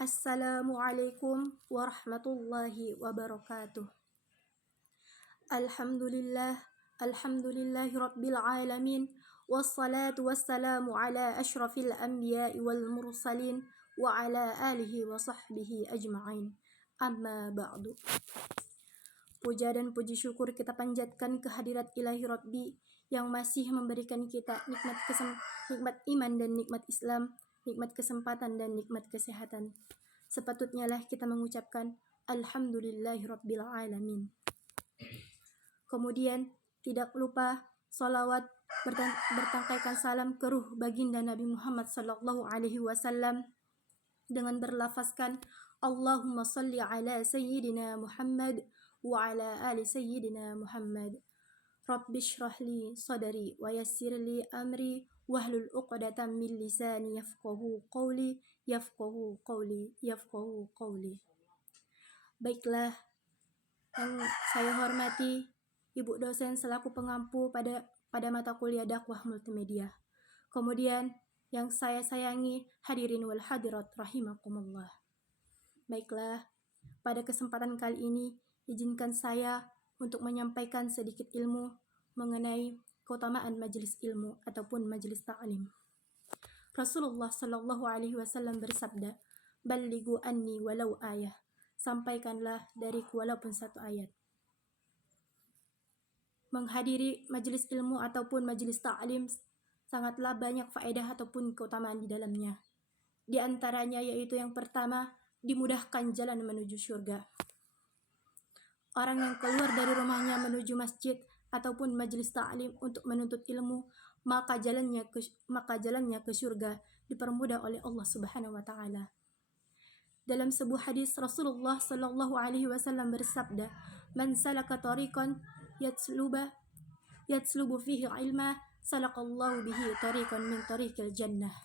Assalamualaikum warahmatullahi wabarakatuh. Alhamdulillahi rabbil alamin. Wassalatu wassalamu ala ashrafil anbiya'i wal mursalin wa ala alihi wa sahbihi ajma'in. Amma ba'du. Puja dan puji syukur kita panjatkan kehadirat ilahi Rabbi yang masih memberikan kita nikmat iman dan nikmat Islam, nikmat kesempatan dan nikmat kesehatan. Sepatutnya lah kita mengucapkan Alhamdulillahi Rabbil Alamin. Kemudian tidak lupa salawat bertangkaikan salam ke ruh baginda Nabi Muhammad sallallahu alaihi wasallam dengan berlafazkan Allahumma salli ala sayyidina Muhammad wa ala ali sayyidina Muhammad. Rabbi shrah li sadri wa yassir li amri wahlul 'uqdatam min lisani yafqahu qawli. Baiklah, yang saya hormati Ibu dosen selaku pengampu pada mata kuliah dakwah multimedia. Kemudian yang saya sayangi hadirin wal hadirat rahimakumullah. Baiklah, pada kesempatan kali ini izinkan saya untuk menyampaikan sedikit ilmu mengenai keutamaan majelis ilmu ataupun majelis ta'lim. Rasulullah sallallahu alaihi wasallam bersabda, "Ballighu anni walau ayah." Sampaikanlah dariku walaupun satu ayat. Menghadiri majelis ilmu ataupun majelis ta'lim sangatlah banyak faedah ataupun keutamaan di dalamnya. Di antaranya yaitu yang pertama, dimudahkan jalan menuju surga. Orang yang keluar dari rumahnya menuju masjid ataupun majelis ta'lim untuk menuntut ilmu, maka jalannya ke surga dipermudah oleh Allah Subhanahu wa taala. Dalam sebuah hadis Rasulullah sallallahu alaihi wasallam bersabda, "Man salaka tariqan yatslubu fihi ilma, salaqallahu bihi tariqan min tariqil jannah."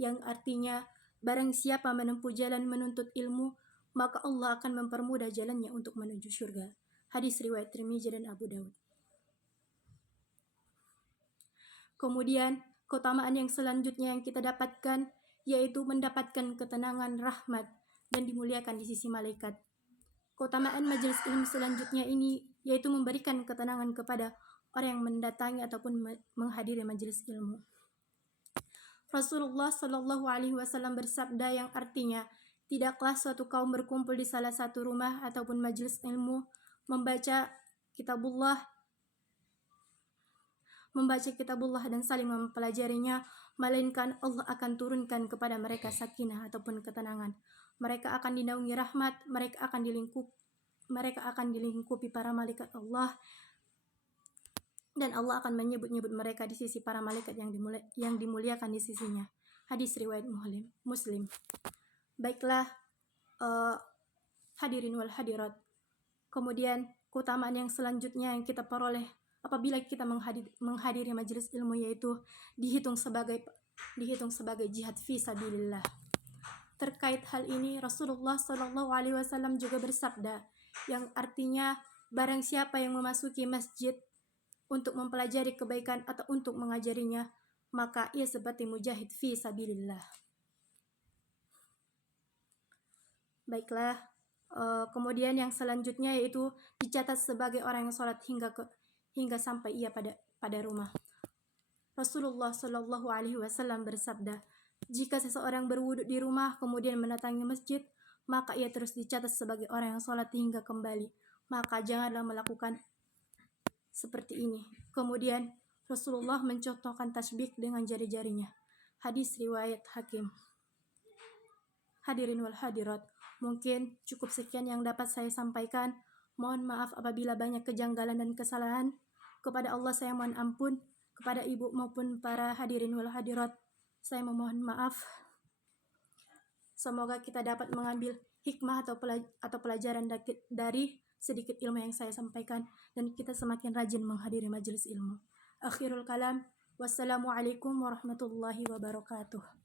Yang artinya, barang siapa menempuh jalan menuntut ilmu, maka Allah akan mempermudah jalannya untuk menuju surga. Hadis riwayat Tirmizi dan Abu Daud. Kemudian, keutamaan yang selanjutnya yang kita dapatkan yaitu mendapatkan ketenangan, rahmat, dan dimuliakan di sisi malaikat. Keutamaan majelis ilmu selanjutnya ini yaitu memberikan ketenangan kepada orang yang mendatangi ataupun menghadiri majelis ilmu. Rasulullah Shallallahu Alaihi Wasallam bersabda yang artinya, tidaklah suatu kaum berkumpul di salah satu rumah ataupun majelis ilmu membaca kitabullah dan saling mempelajarinya, melainkan Allah akan turunkan kepada mereka sakinah ataupun ketenangan. Mereka akan dinaungi rahmat, mereka akan dilingkupi para malaikat Allah, dan Allah akan menyebut-nyebut mereka di sisi para malaikat yang dimuliakan di sisinya. Hadis riwayat Muslim. Baiklah, hadirin wal hadirat. Kemudian keutamaan yang selanjutnya yang kita peroleh apabila kita menghadiri majelis ilmu yaitu dihitung sebagai jihad fi sabilillah. Terkait hal ini Rasulullah Shallallahu Alaihi Wasallam juga bersabda yang artinya, barang siapa yang memasuki masjid untuk mempelajari kebaikan atau untuk mengajarinya, maka ia seperti mujahid fi sabilillah. Baiklah, kemudian yang selanjutnya yaitu dicatat sebagai orang yang sholat hingga sampai ia pada rumah. Rasulullah Shallallahu Alaihi Wasallam bersabda, jika seseorang berwudu di rumah kemudian mendatangi masjid, maka ia terus dicatat sebagai orang yang sholat hingga kembali. Maka janganlah melakukan seperti ini. Kemudian Rasulullah mencontohkan tasbih dengan jari-jarinya. Hadis riwayat Hakim. Hadirin wal hadirat, mungkin cukup sekian yang dapat saya sampaikan. Mohon maaf apabila banyak kejanggalan dan kesalahan. Kepada Allah saya mohon ampun. Kepada ibu maupun para hadirin wal hadirat, saya memohon maaf. Semoga kita dapat mengambil hikmah atau pelajaran dari sedikit ilmu yang saya sampaikan, dan kita semakin rajin menghadiri majelis ilmu. Akhirul kalam, wassalamualaikum warahmatullahi wabarakatuh.